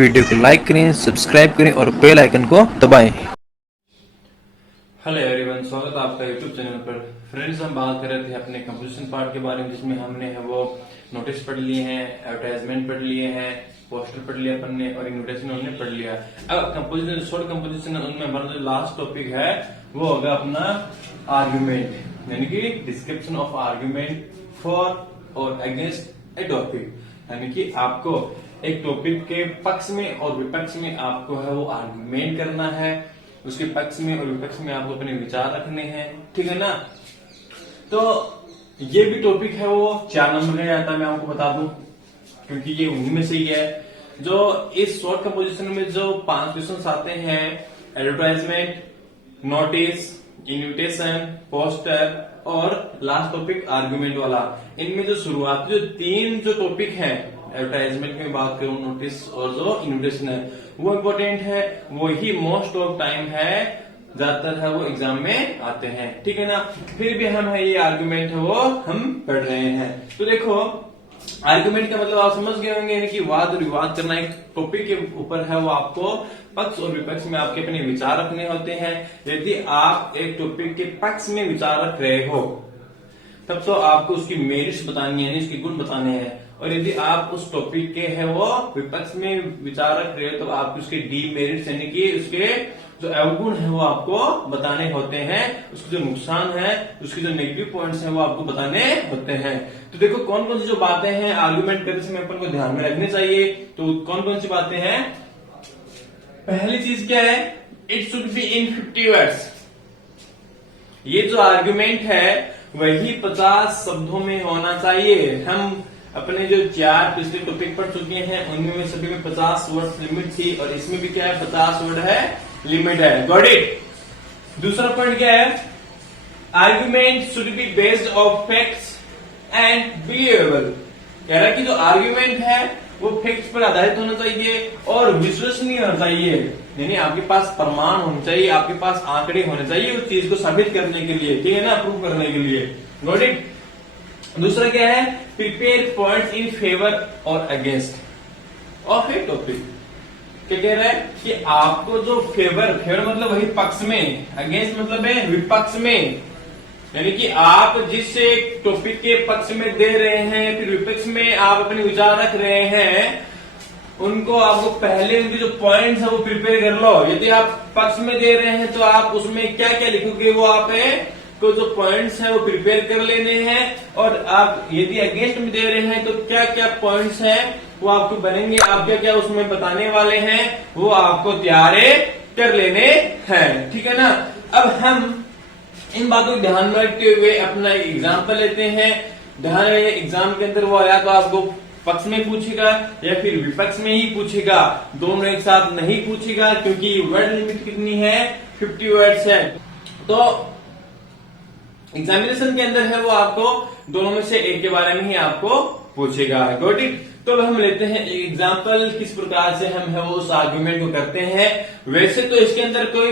Video को like करें, subscribe करें और बेल आइकन को दबाएं। हेलो एवरीवन, स्वागत है आपका यूट्यूब चैनल पर। फ्रेंड्स, हम बात कर रहे थे अपने कंपोजिशन पार्ट के बारे में, जिसमें हमने है वो नोटिस पढ़ लिए हैं, एडवर्टाइजमेंट पढ़ लिए हैं, पोस्टर पढ़ लिया अपन ने और इन्विटेशन हमने पढ़ लिया। अब कंपोजिशन, शॉर्ट कंपोजिशन, उनमें हमारा जो लास्ट टॉपिक है वो होगा अपना आर्ग्यूमेंट, यानी कि डिस्क्रिप्शन ऑफ आर्ग्यूमेंट फॉर और अगेंस्ट ए टॉपिक। यानी कि आपको एक टॉपिक के पक्ष में और विपक्ष में आपको है वो आर्ग्यूमेंट करना है, उसके पक्ष में और विपक्ष में आपको अपने विचार रखने हैं, ठीक है ना। तो ये भी टॉपिक है वो 4 नंबर का आता है, मैं आपको बता दूं, क्योंकि ये उन्हीं में से ही है। जो इस शॉर्ट कंपोजिशन में जो 5 क्वेश्चंस आते हैं, एडवर्टाइजमेंट, नोटिस, इन्विटेशन, पोस्टर और लास्ट टॉपिक आर्ग्यूमेंट वाला, इनमें जो शुरुआती जो 3 जो टॉपिक हैं, एडवर्टाइजमेंट की बात करूं, नोटिस और जो इन्विटेशन है, वो इम्पोर्टेंट है, वही मोस्ट ऑफ टाइम है, ज्यादातर है वो एग्जाम में आते हैं, ठीक है ना। फिर भी हम है ये आर्ग्यूमेंट है वो हम पढ़ रहे हैं। तो देखो, आर्ग्यूमेंट का मतलब आप समझ गए होंगे, यानी कि वाद और विवाद करना। एक टॉपिक के ऊपर है वो आपको पक्ष और विपक्ष में आपके अपने विचार रखने होते हैं। यदि आप एक टॉपिक के पक्ष में विचार रख रहे हो तब तो आपको उसकी मेरिट्स बतानी है, उसके गुण बताने हैं। और यदि आप उस टॉपिक के है वो विपक्ष में विचार रख रहे हो तो आपको उसके डीमेरिट्स यानी कि उसके जो अवगुण है वो आपको बताने होते हैं, उसके जो नुकसान है, उसके जो नेगेटिव पॉइंट्स हैं वो आपको बताने होते हैं। तो देखो, कौन कौन सी जो बातें हैं आर्गुमेंट करते समय अपन को ध्यान में रखनी चाहिए। तो कौन कौन सी बातें हैं? पहली चीज क्या है? It should be in 50 words. ये जो आर्गुमेंट है वही 50 शब्दों में होना चाहिए। हम अपने जो 4 पिछले टॉपिक पढ़ चुके हैं उनमें सभी में 50 वर्ड लिमिट थी, और इसमें भी क्या है, 50 वर्ड है लिमिट है। Got it. दूसरा पॉइंट क्या है? Argument should be based of facts and believable. कह रहा है कि जो आर्ग्यूमेंट है वो फैक्ट्स पर आधारित होना चाहिए और विश्वसनीय होना चाहिए, यानी आपके पास प्रमाण होने चाहिए, आपके पास आंकड़े होने चाहिए उस चीज को साबित करने के लिए, ठीक है ना, प्रूव करने के लिए। Got it. दूसरा क्या है? प्रिपेयर पॉइंट्स इन फेवर और अगेंस्ट ऑफ ए टॉपिक। क्या कह रहा है कि आपको जो फेवर मतलब वही पक्ष में, अगेंस्ट मतलब है विपक्ष में, यानी कि आप जिस टॉपिक के पक्ष में दे रहे हैं फिर विपक्ष में आप अपने विचार रख रहे हैं, उनको आपको पहले उनके जो पॉइंट्स है वो प्रिपेयर कर लो। यदि आप पक्ष में दे रहे हैं तो आप उसमें क्या क्या लिखोगे, वो आप को जो पॉइंट्स हैं वो प्रिपेयर कर लेने हैं। और आप यदि अगेंस्ट में दे रहे हैं तो क्या क्या पॉइंट्स हैं वो आपको बनेंगे, आप क्या क्या उसमें बताने वाले हैं वो आपको तैयार कर लेने हैं, ठीक है ना। अब हम इन बातों को ध्यान में रखते हुए अपना एग्जाम्पल लेते हैं। ध्यान रहे, एग्जाम के अंदर वो या तो आपको पक्ष में पूछेगा या फिर विपक्ष में ही पूछेगा, दोनों एक साथ नहीं पूछेगा, क्योंकि वर्ड लिमिट कितनी है, 50 वर्ड्स है। तो एग्जामिनेशन के अंदर है वो आपको दोनों में से एक के बारे में ही आपको पूछेगा। Got it. तो अब हम लेते हैं एग्जाम्पल, किस प्रकार से हम है वो उस आर्ग्यूमेंट को करते हैं। वैसे तो इसके अंदर कोई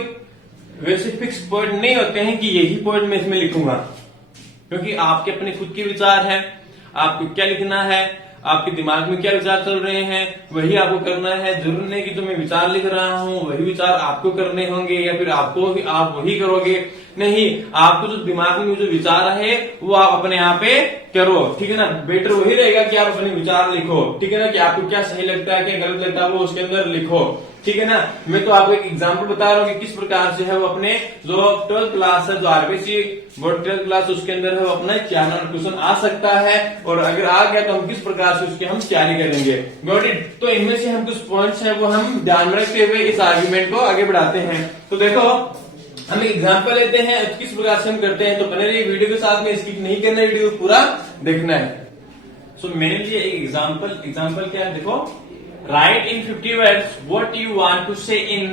वैसे फिक्स पॉइंट नहीं होते हैं कि यही पॉइंट मैं इसमें लिखूंगा, क्योंकि आपके अपने खुद के विचार हैं, आपको क्या लिखना है, आपके दिमाग में क्या विचार चल रहे हैं वही आपको करना है। जरूर नहीं कि तो मैं विचार लिख रहा हूं वही विचार आपको करने होंगे या फिर आपको आप वही करोगे, नहीं, आपको जो दिमाग में जो विचार है वो आप अपने यहाँ पे करो, ठीक है ना। बेटर वही रहेगा कि आप अपने विचार लिखो, ठीक है ना, कि आपको क्या सही लगता है क्या गलत लगता है वो उसके अंदर लिखो, ठीक है ना। मैं तो आपको एक एग्जाम्पल बता रहा हूँ कि किस प्रकार से है वो अपने जो 12th क्लास है, जो आरबीसी बोर्ड 12th क्लास, उसके अंदर है वो अपना 4 नंबर क्वेश्चन आ सकता है, और अगर आ गया तो हम किस प्रकार से उसकी हम तैयारी करेंगे। Got it. तो इनमें से हम कुछ पॉइंट्स हैं वो हम ध्यान में रखते हुए इस आर्ग्यूमेंट को आगे बढ़ाते हैं। तो देखो, हम एग्जाम्पल लेते हैं किस प्रकार से हम करते हैं, तो बने रहिए वीडियो के साथ में, स्किप नहीं करना, वीडियो पूरा देखना है। सो मैंने लिए एक एग्जाम्पल क्या है, देखो, write in 50 words what you want to say in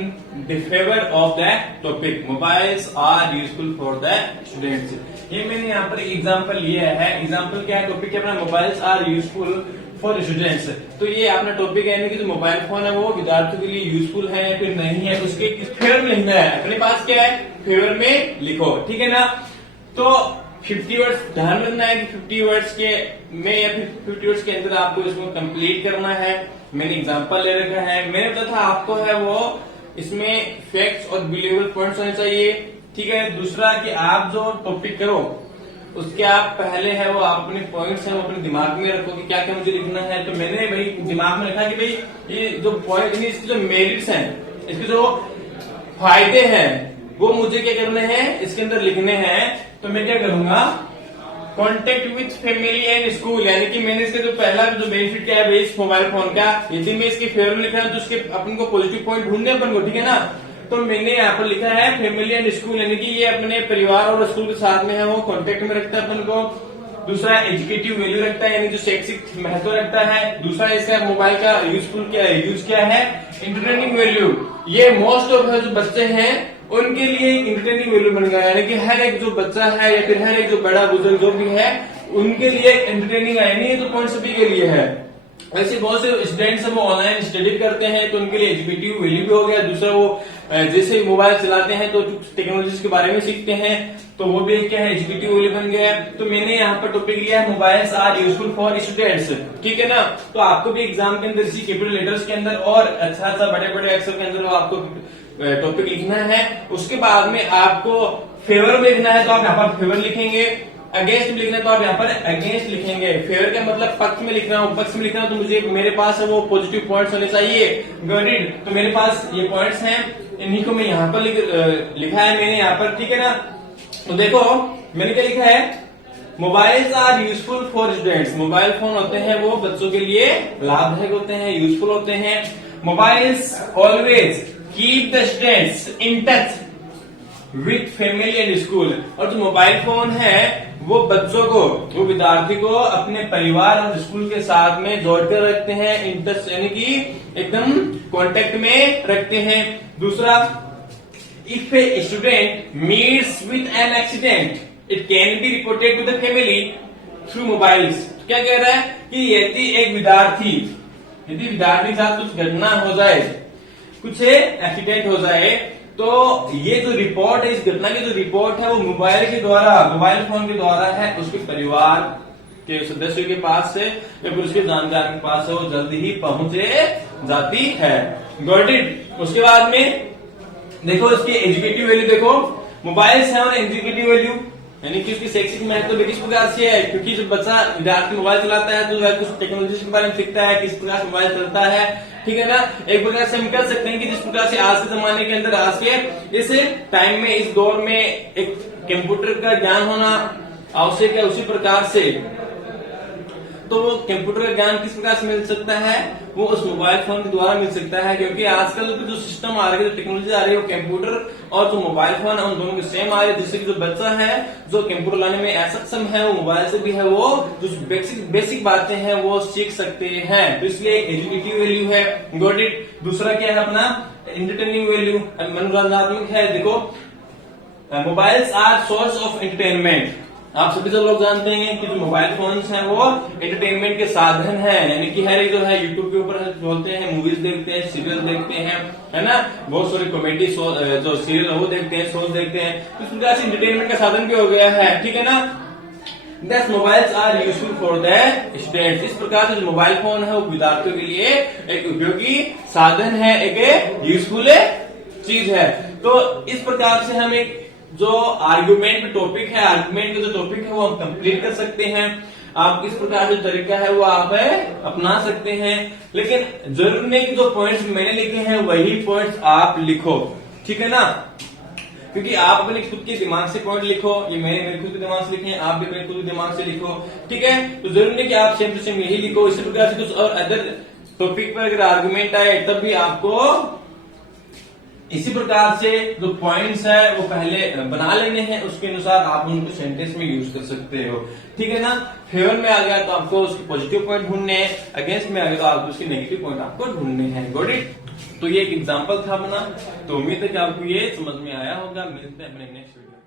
the favour of the topic mobiles are useful for the students. ये मैंने यहाँ पर एग्जाम्पल लिया है। एग्जाम्पल क्या है, टॉपिक है अपना mobiles are useful for students. तो ये अपना टॉपिक है कि जो मोबाइल फोन है वो विद्यार्थियों के लिए यूजफुल है या फिर नहीं है, उसके फेवर में लिखना है। अपने पास क्या है, फेवर में लिखो, ठीक है ना। तो 50 वर्ड्स ध्यान रखना है कि 50 वर्ड्स के में या फिर 50 वर्ड्स के अंदर आपको इसको कंप्लीट करना है। मैंने एग्जांपल ले रखा है, मैंने बताया था आपको है वो इसमें फैक्ट्स और बिलीवेबल पॉइंट्स होने चाहिए। ठीक है, दूसरा कि आप जो टॉपिक करो उसके आप पहले है वो आप अपने पॉइंट्स हैं वो अपने दिमाग में रखो कि क्या क्या मुझे लिखना है। तो मैंने भाई दिमाग में रखा कि भाई ये जो पॉइंट इसके जो मेरिट्स हैं, इसके जो फायदे हैं वो मुझे क्या करने हैं, इसके अंदर लिखने हैं। तो मैं क्या करूंगा, contact with family and school, यानी कि मैंने इसके जो पहला जो बेनिफिट क्या है भाई इस मोबाइल फोन का, यदि मैं इसके फेवर में लिख रहा हूं तो उसके अपन को पॉजिटिव पॉइंट ढूंढने अपन को, ठीक है ना। तो मैंने यहाँ पर लिखा है फैमिली एंड स्कूल, यानी कि ये अपने परिवार और स्कूल के साथ में है वो कॉन्टेक्ट में रखता है अपन को। दूसरा एजुकेटिव वैल्यू रखता है, यानी जो शैक्षिक महत्व रखता है। दूसरा इसका मोबाइल का यूजफुल क्या है, यूज क्या है, इंटरटेनिंग वैल्यू। ये मोस्ट ऑफ जो बच्चे हैं उनके लिए इंटरटेनिंग वैल्यू बन गया, यानी कि हर एक जो बच्चा है या फिर हर एक जो बड़ा बुजुर्ग जो भी है उनके लिए एंटरटेनिंग है, नहीं तो पॉइंट सभी के लिए है। ऐसे बहुत से स्टूडेंट्स वो ऑनलाइन स्टडी करते हैं तो उनके लिए एजुकेटिव वैल्यू भी हो गया। दूसरा वो जैसे मोबाइल चलाते हैं तो टेक्नोलॉजी के बारे में सीखते हैं तो वो भी क्या है, एजुकेटिव वैल्यू बन गया। तो मैंने यहाँ पर टॉपिक लिया है mobiles are useful for students, ठीक है ना। तो आपको भी एग्जाम के अंदर इसी कैपिटल लेटर्स के अंदर और अच्छा बड़े बड़े अक्षर के अंदर आपको टॉपिक लिखना है। उसके बाद में आपको फेवर में लिखना है तो आप यहाँ पर फेवर लिखेंगे, अगेंस्ट में लिखना है तो आप यहाँ पर अगेंस्ट लिखेंगे। फेवर का मतलब पक्ष में लिख रहा हूँ, पक्ष में लिख रहा हूँ तो मुझे मेरे पास है वो पॉजिटिव पॉइंट्स होने चाहिए। Got it. तो मेरे पास ये पॉइंट्स हैं, इन्हीं को मैं यहाँ पर लिखा है मैंने यहाँ पर, ठीक है ना। तो देखो मैंने क्या लिखा है, mobiles are useful for students, mobile phone होते हैं वो बच्चों के लिए लाभदायक होते हैं, यूजफुल होते हैं। Mobiles always keep the students in touch with family and school, और जो मोबाइल फोन है वो बच्चों को, वो विद्यार्थी को अपने परिवार और स्कूल के साथ में जोड़कर रखते हैं, इन टच यानी कि एकदम कांटेक्ट में रखते हैं। दूसरा, if a student meets with an accident it can be reported to the family through mobiles. क्या कह रहा है कि यदि एक विद्यार्थी के साथ कुछ घटना हो जाए, कुछ एक्सीडेंट हो जाए, तो ये जो रिपोर्ट है, इस घटना की जो रिपोर्ट है वो मोबाइल फोन के द्वारा है उसके परिवार के सदस्यों के पास से या फिर उसके जानकार के पास है वो जल्दी ही पहुंचे जाती है। Got it. उसके बाद में देखो इसकी एजुकेटिव वैल्यू, देखो मोबाइल है और एजुकेटिव वैल्यू यानी कि उसकी शैक्षिक महत्व किस प्रकार से है, क्योंकि जब बच्चा विद्यार्थी मोबाइल चलाता है तो वह कुछ टेक्नोलॉजी के बारे में सीखता है, किस प्रकार से मोबाइल चलता है, ठीक है ना। एक प्रकार से हम कह सकते हैं कि जिस प्रकार से आज के जमाने के अंदर, आज के इस टाइम में, इस दौर में एक कंप्यूटर का ज्ञान होना आवश्यक है, उसी प्रकार से तो वो कंप्यूटर का ज्ञान किस प्रकार से मिल सकता है, वो उस मोबाइल फोन के द्वारा मिल सकता है। क्योंकि आजकल जो सिस्टम आ रही है, जो टेक्नोलॉजी आ रही है, वो कंप्यूटर और जो मोबाइल फोन है उन दोनों के सेम आ रही है, जिससे कि जो बच्चा है जो कंप्यूटर लाने में असक्षम है वो मोबाइल से भी है वो जो बेसिक बातें हैं वो सीख सकते हैं। तो इसलिए एजुकेटिव वैल्यू है। Got it. दूसरा क्या है अपना एंटरटेनिंग वैल्यू, मनोरंजनात्मक है। देखो mobiles are source of entertainment, आप सभी सब लोग जानते हैं कि जो मोबाइल फोन्स हैं वो एंटरटेनमेंट के साधन हैं, यानी कि हर एक जो है यूट्यूब के ऊपर बोलते हैं, मूवीज देखते हैं, सीरियल देखते हैं, है ना, बहुत सारे कॉमेडी शो जो सीरियल है वो देखते हैं, शोज देखते हैं। तो इस प्रकार से एंटरटेनमेंट का साधन भी हो गया है, ठीक है ना। Thus mobiles are useful for the students। इस प्रकार से जो मोबाइल फोन है वो विद्यार्थियों के लिए एक उपयोगी साधन है, एक यूजफुल चीज है। तो इस प्रकार से हम एक जो आर्गुमेंट टॉपिक है, आर्गुमेंट का जो टॉपिक है वो हम कंप्लीट कर सकते हैं। आप इस प्रकार जो तरीका है वो आप अपना सकते हैं, लेकिन जरूर नहीं कि जो पॉइंट्स मैंने लिखे हैं वही पॉइंट्स आप लिखो, ठीक है ना। क्योंकि आप अपने खुद के दिमाग से पॉइंट लिखो, ये मैंने मेरे खुद के दिमाग से लिखे हैं, आप भी अपने खुद के दिमाग से लिखो, ठीक है। तो जरूरी नहीं कि आप सेम टू सेम यही लिखो, इसी प्रकार से कुछ और अदर टॉपिक पर अगर आर्गुमेंट आए तब भी आपको इसी प्रकार से जो पॉइंट्स है वो पहले बना लेने हैं, उसके अनुसार आप उनको सेंटेंस में यूज कर सकते हो, ठीक है ना। फेवर में आ गया तो आपको उसके पॉजिटिव पॉइंट ढूंढने हैं, अगेंस्ट में आ गया तो आपको उसके नेगेटिव पॉइंट आपको ढूंढने हैं। Got it. तो ये एक एग्जांपल था अपना, तो उम्मीद है कि आपको ये समझ में आया होगा। मिलते हैं अपने नेक्स्ट वीडियो।